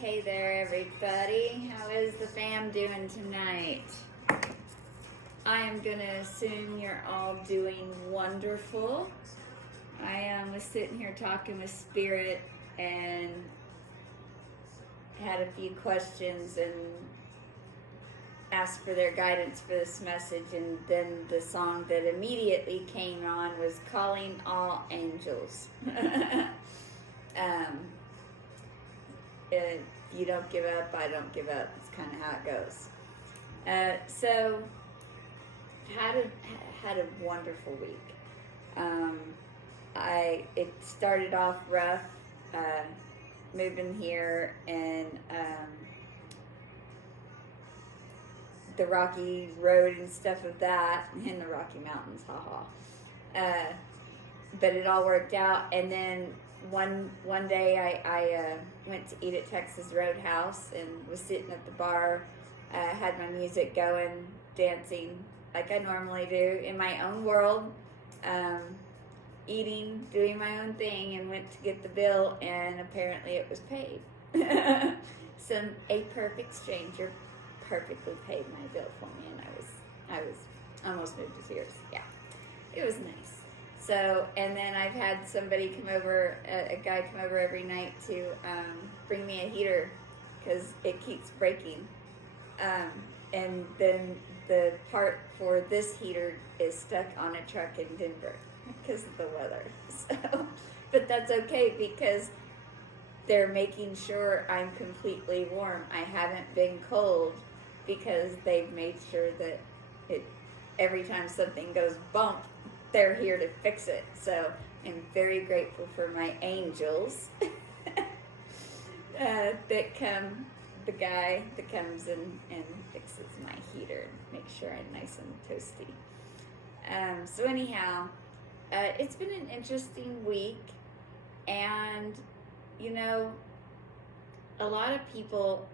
Hey there, everybody. How is the fam doing tonight? I am going to assume you're all doing wonderful. I was sitting here talking with Spirit and had a few questions and asked for their guidance for this message, and then the song that immediately came on was Calling All Angels. If you don't give up, I don't give up. It's kind of how it goes. So, had a wonderful week. It started off rough, moving here, and the rocky road and stuff of that in the Rocky Mountains, haha. But it all worked out, and then one day I went to eat at Texas Roadhouse and was sitting at the bar, had my music going, dancing like I normally do in my own world, eating, doing my own thing, and went to get the bill, and apparently it was paid. A perfect stranger perfectly paid my bill for me, and I was almost moved to tears. Yeah, it was nice. So, and then I've had somebody come over, a guy come over every night to bring me a heater because it keeps breaking. And then the part for this heater is stuck on a truck in Denver because of the weather. So, but that's okay because they're making sure I'm completely warm. I haven't been cold because they've made sure that every time something goes bump, they're here to fix it. So I'm very grateful for my angels that come, the guy that comes and fixes my heater and makes sure I'm nice and toasty. So anyhow, it's been an interesting week, and you know, a lot of people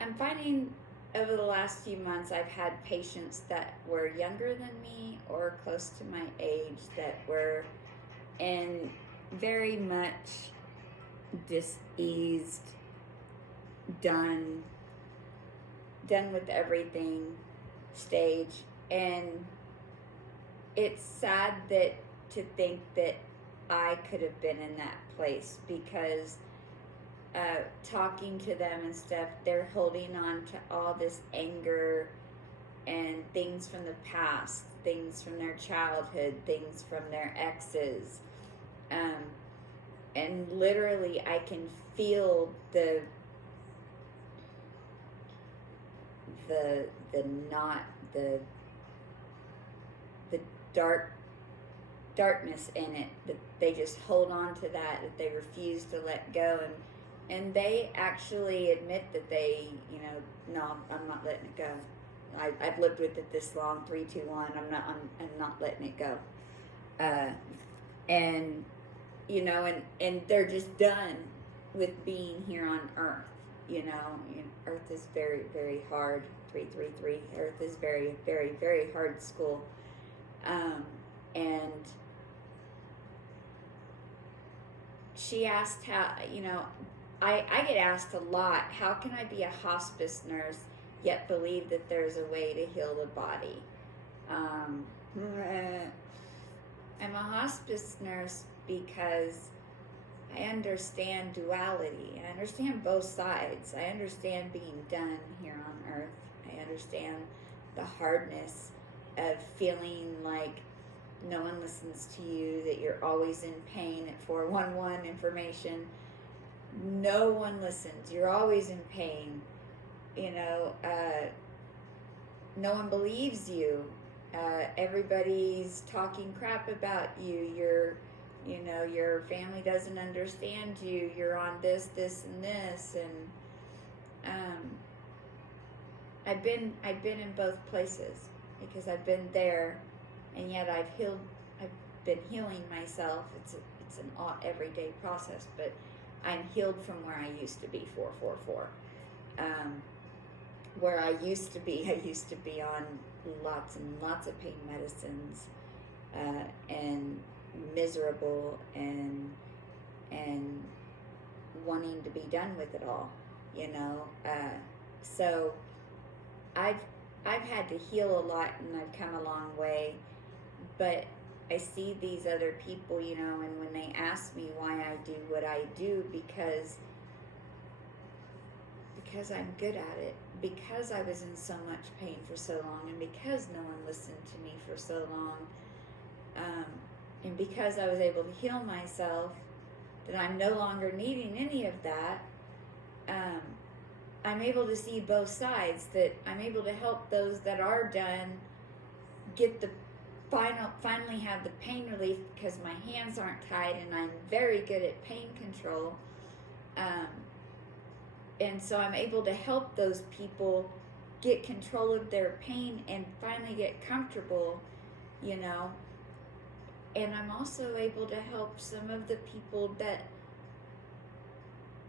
I'm finding over the last few months, I've had patients that were younger than me or close to my age that were in very much diseased, done with everything stage. And it's sad to think that I could have been in that place, because talking to them and stuff, they're holding on to all this anger and things from the past, things from their childhood, things from their exes. And literally I can feel the darkness in it, that they just hold on to that they refuse to let go. And they actually admit that they, no, I'm not letting it go. I've lived with it this long, 3, 2, 1. I'm not letting it go. And they're just done with being here on Earth. Earth is very, very hard. 3, 3, 3. Earth is very, very, very hard school. And she asked how, I get asked a lot, how can I be a hospice nurse yet believe that there's a way to heal the body? I'm a hospice nurse because I understand duality. I understand both sides. I understand being done here on Earth. I understand the hardness of feeling like no one listens to you, that you're always in pain at 411 information. No one listens. You're always in pain. No one believes you. Everybody's talking crap about you. Your family doesn't understand you. You're on this, and this, and I've been in both places because I've been there, and yet I've been healing myself. It's an everyday process, but I'm healed from where I used to be, 444. Where I used to be on lots and lots of pain medicines, and miserable and wanting to be done with it all, you know. So I've had to heal a lot, and I've come a long way, but I see these other people, you know, and when they ask me why I do what I do, because I'm good at it, because I was in so much pain for so long, and because no one listened to me for so long, and because I was able to heal myself, that I'm no longer needing any of that. I'm able to see both sides, that I'm able to help those that are done get the finally have the pain relief, because my hands aren't tied and I'm very good at pain control. And so I'm able to help those people get control of their pain and finally get comfortable, you know. And I'm also able to help some of the people that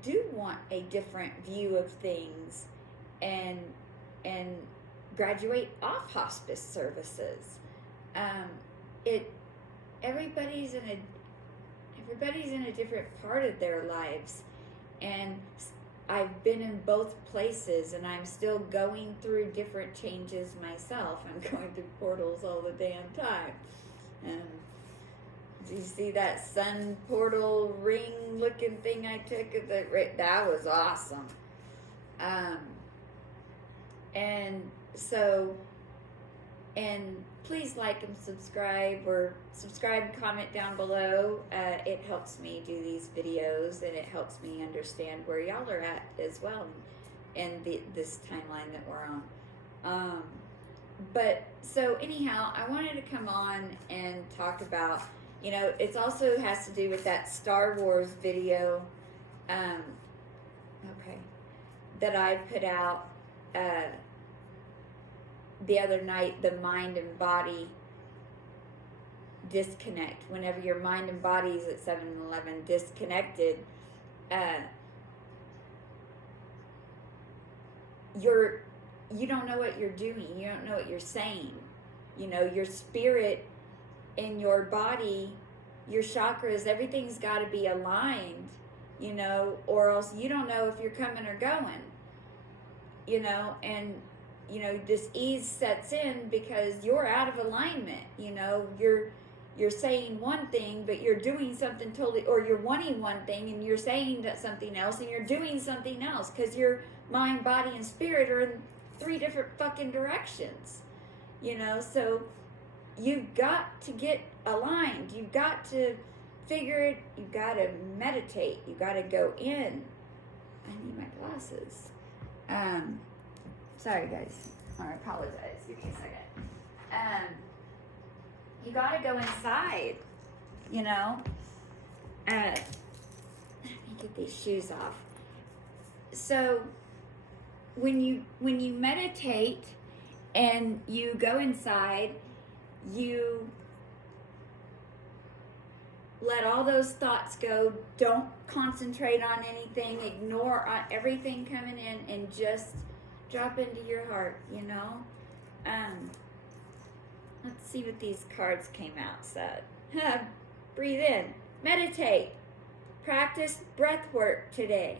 do want a different view of things and graduate off hospice services. Everybody's in a different part of their lives, and I've been in both places, and I'm still going through different changes myself. I'm going through portals all the damn time. Do you see that sun portal ring looking thing I took? That was awesome. And please like and subscribe, or subscribe and comment down below. It helps me do these videos, and it helps me understand where y'all are at as well, and this timeline that we're on. But so anyhow, I wanted to come on and talk about, you know, it also has to do with that Star Wars video, that I put out the other night, the mind and body disconnect. Whenever your mind and body is at 7-Eleven disconnected, you don't know what you're doing. You don't know what you're saying. You know, your spirit in your body, your chakras, everything's got to be aligned, you know, or else you don't know if you're coming or going, you know. And you know, this ease sets in because you're out of alignment. You know, you're saying one thing, but you're doing something totally, or you're wanting one thing and you're saying that something else, and you're doing something else, because your mind, body, and spirit are in 3 different fucking directions, you know. So you've got to get aligned. You've got to figure it. You've got to meditate. You've got to go in. I need my glasses. Sorry, guys. I apologize. Give me a second. You got to go inside, you know. Let me get these shoes off. So when you meditate and you go inside, you let all those thoughts go. Don't concentrate on anything. Ignore everything coming in, and just drop into your heart, you know. Let's see what these cards came out said. Breathe in. Meditate. Practice breath work today.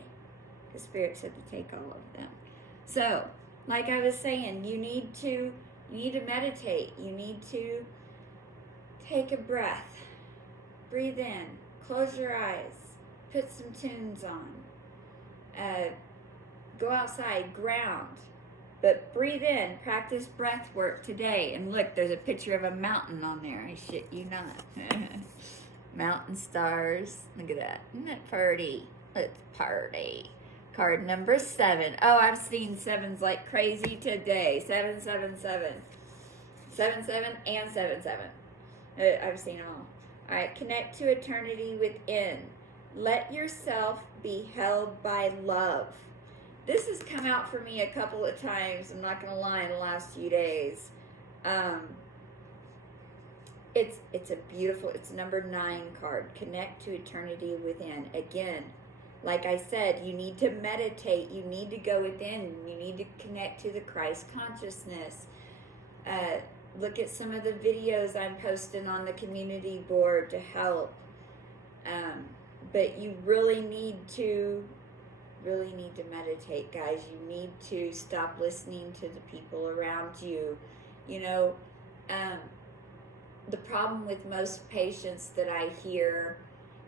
The Spirit said to take all of them. So, like I was saying, you need to meditate. You need to take a breath. Breathe in. Close your eyes. Put some tunes on. Go outside. Ground. But breathe in. Practice breath work today. And look, there's a picture of a mountain on there. I shit you not. Mountain stars. Look at that. Isn't that pretty? Let's party. Card number 7. Oh, I've seen 7s like crazy today. 777. 77 and 77. I've seen them all. All right. Connect to eternity within. Let yourself be held by love. This has come out for me a couple of times, I'm not going to lie, in the last few days. It's a beautiful, it's number 9 card. Connect to eternity within. Again, like I said, you need to meditate. You need to go within. You need to connect to the Christ consciousness. Look at some of the videos I'm posting on the community board to help. but you really need to meditate, guys. You need to stop listening to the people around you. You know, the problem with most patients that I hear,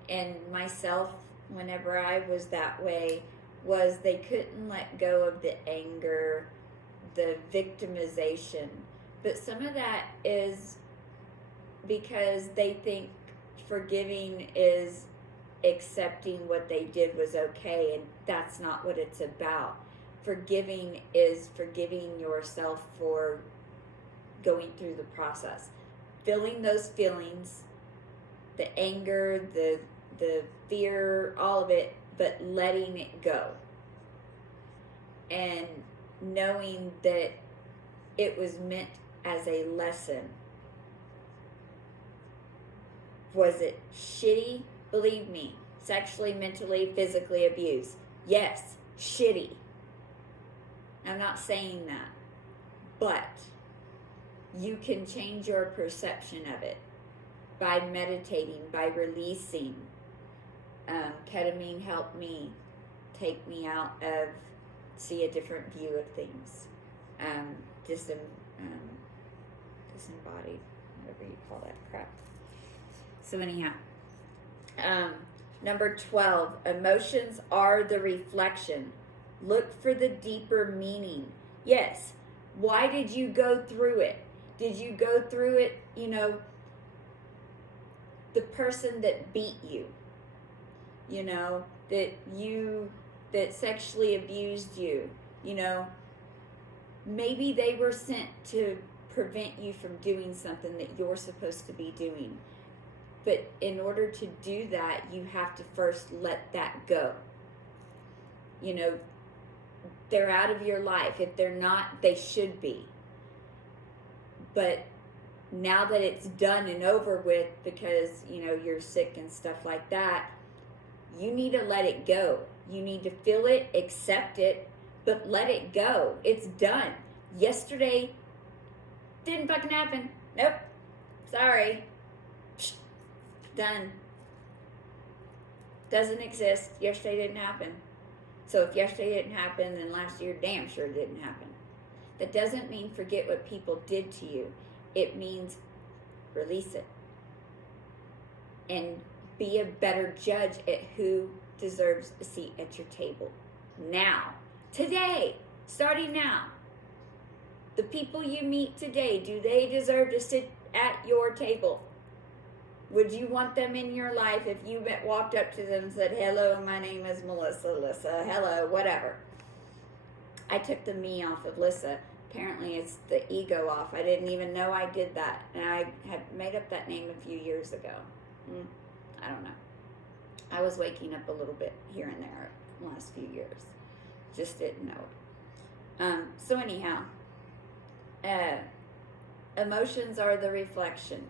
and myself whenever I was that way, was they couldn't let go of the anger, the victimization. But some of that is because they think forgiving is accepting what they did was okay, and that's not what it's about. Forgiving is forgiving yourself for going through the process, feeling those feelings, the anger, the fear, all of it, but letting it go and knowing that it was meant as a lesson. Was it shitty? Believe me, sexually, mentally, physically abused. Yes, shitty. I'm not saying that. But you can change your perception of it by meditating, by releasing. Ketamine helped me take me out of, see a different view of things. Disembodied, whatever you call that crap. So anyhow, number 12, emotions are the reflection. Look for the deeper meaning. Yes, why did you go through it? Did you go through it, you know, the person that beat you, you know, that sexually abused you, you know, maybe they were sent to prevent you from doing something that you're supposed to be doing. But in order to do that, you have to first let that go. You know, they're out of your life. If they're not, they should be. But now that it's done and over with, because, you know, you're sick and stuff like that, you need to let it go. You need to feel it, accept it, but let it go. It's done. Yesterday didn't fucking happen. Nope. Sorry. Done. Doesn't exist. Yesterday didn't happen. So if yesterday didn't happen, then last year damn sure didn't happen. That doesn't mean forget what people did to you. It means release it. And be a better judge at who deserves a seat at your table. Now. Today. Starting now. The people you meet today, do they deserve to sit at your table? Would you want them in your life if you walked up to them and said, hello, my name is Melissa, Lissa, hello, whatever. I took the me off of Lissa. Apparently it's the ego off. I didn't even know I did that. And I had made up that name a few years ago. I don't know. I was waking up a little bit here and there the last few years. Just didn't know it. So anyhow, emotions are the reflection.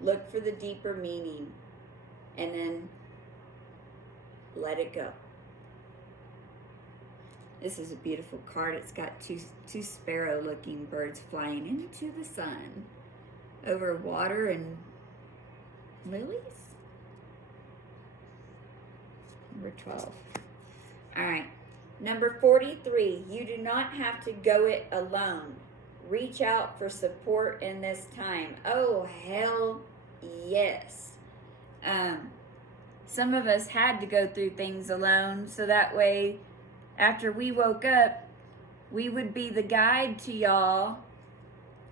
Look for the deeper meaning and then let it go. This is a beautiful card. It's got two sparrow-looking birds flying into the sun over water and lilies. Number 12. All right. Number 43. You do not have to go it alone. Reach out for support in this time. Oh, hell yes. Some of us had to go through things alone, so that way, after we woke up, we would be the guide to y'all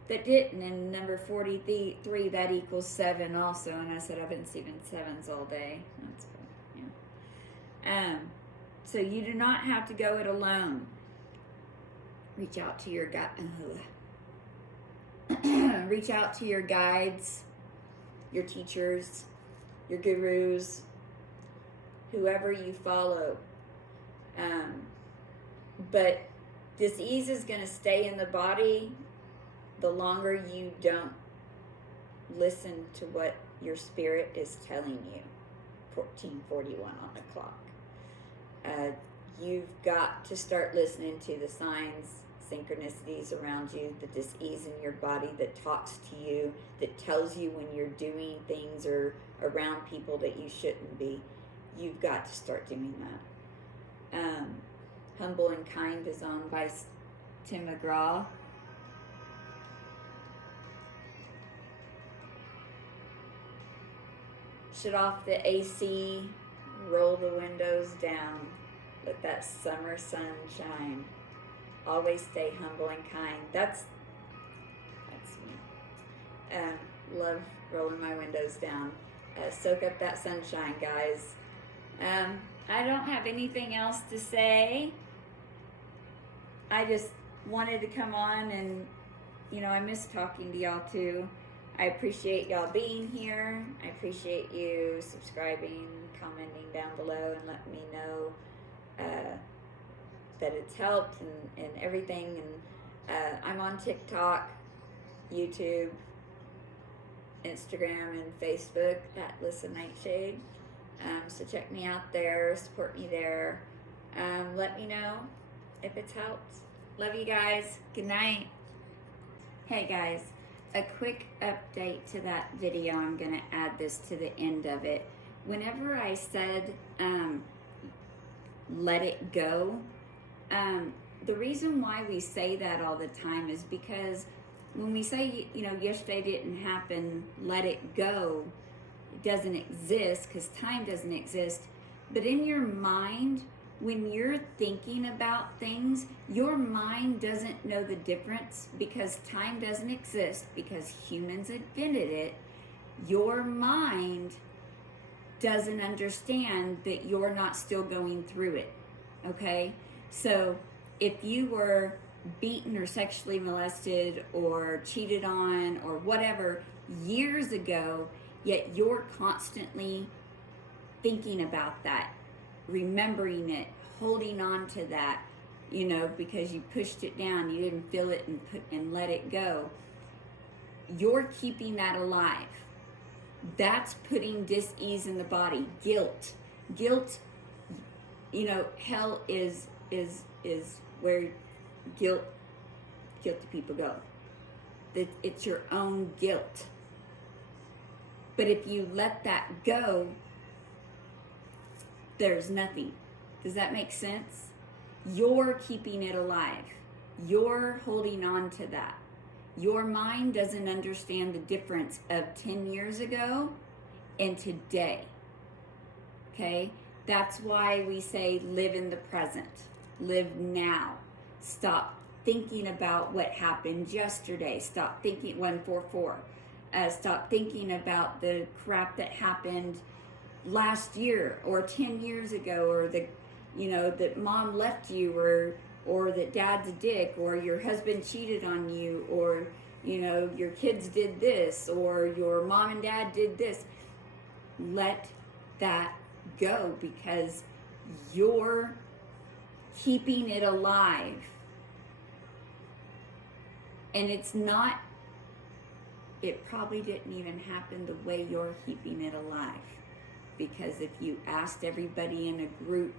that didn't. And number 43, that equals 7 also. And I said I've been receiving 7s all day. That's cool. Yeah. So you do not have to go it alone. Reach out to your reach out to your guides, your teachers, your gurus, whoever you follow. But disease is going to stay in the body the longer you don't listen to what your spirit is telling you. 14:41 on the clock. You've got to start listening to the signs, synchronicities around you, the dis-ease in your body that talks to you, that tells you when you're doing things or around people that you shouldn't be. you've got to start doing that. Humble and Kind is on by Tim McGraw. Shut off the AC, roll the windows down, let that summer sun shine. Always stay humble and kind. That's me. Love rolling my windows down. Soak up that sunshine, guys. I don't have anything else to say. I just wanted to come on and, I miss talking to y'all too. I appreciate y'all being here. I appreciate you subscribing, commenting down below, and letting me know that it's helped and everything. And I'm on TikTok, YouTube, Instagram, and Facebook at Lissa Nightshade. So check me out there, support me there. Let me know if it's helped. Love you guys. Good night. Hey guys, a quick update to that video. I'm going to add this to the end of it. Whenever I said let it go, the reason why we say that all the time is because when we say, yesterday didn't happen, let it go, it doesn't exist because time doesn't exist. But in your mind, when you're thinking about things, your mind doesn't know the difference because time doesn't exist, because humans invented it. Your mind doesn't understand that you're not still going through it, okay? So if you were beaten or sexually molested or cheated on or whatever years ago, yet you're constantly thinking about that, remembering it, holding on to that, because you pushed it down, you didn't feel it and let it go. You're keeping that alive. That's putting dis-ease in the body. Guilt, hell is where guilty people go. It's your own guilt. But if you let that go, there's nothing. Does that make sense? You're keeping it alive. You're holding on to that. Your mind doesn't understand the difference of 10 years ago and today. Okay? That's why we say live in the present. Live now. Stop thinking about what happened yesterday. Stop thinking 144. Stop thinking about the crap that happened last year or 10 years ago, or that mom left you, or that dad's a dick, or your husband cheated on you, or your kids did this, or your mom and dad did this. Let that go because you're keeping it alive. And it probably didn't even happen the way you're keeping it alive. Because if you asked everybody in a group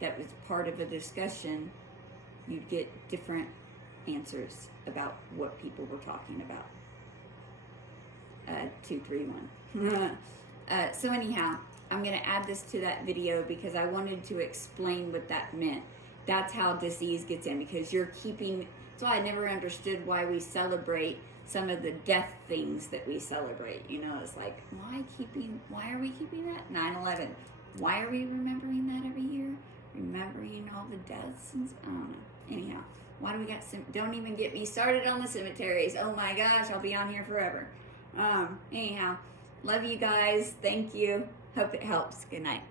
that was part of a discussion, you'd get different answers about what people were talking about. 2, 3, 1. So anyhow, I'm going to add this to that video because I wanted to explain what that meant. That's how disease gets in, because you're keeping... So I never understood why we celebrate some of the death things that we celebrate. It's like, why are we keeping that? 9/11. Why are we remembering that every year? Remembering all the deaths? I don't know. Anyhow, why do we got don't even get me started on the cemeteries. Oh my gosh, I'll be on here forever. Anyhow, love you guys. Thank you. Hope it helps. Good night.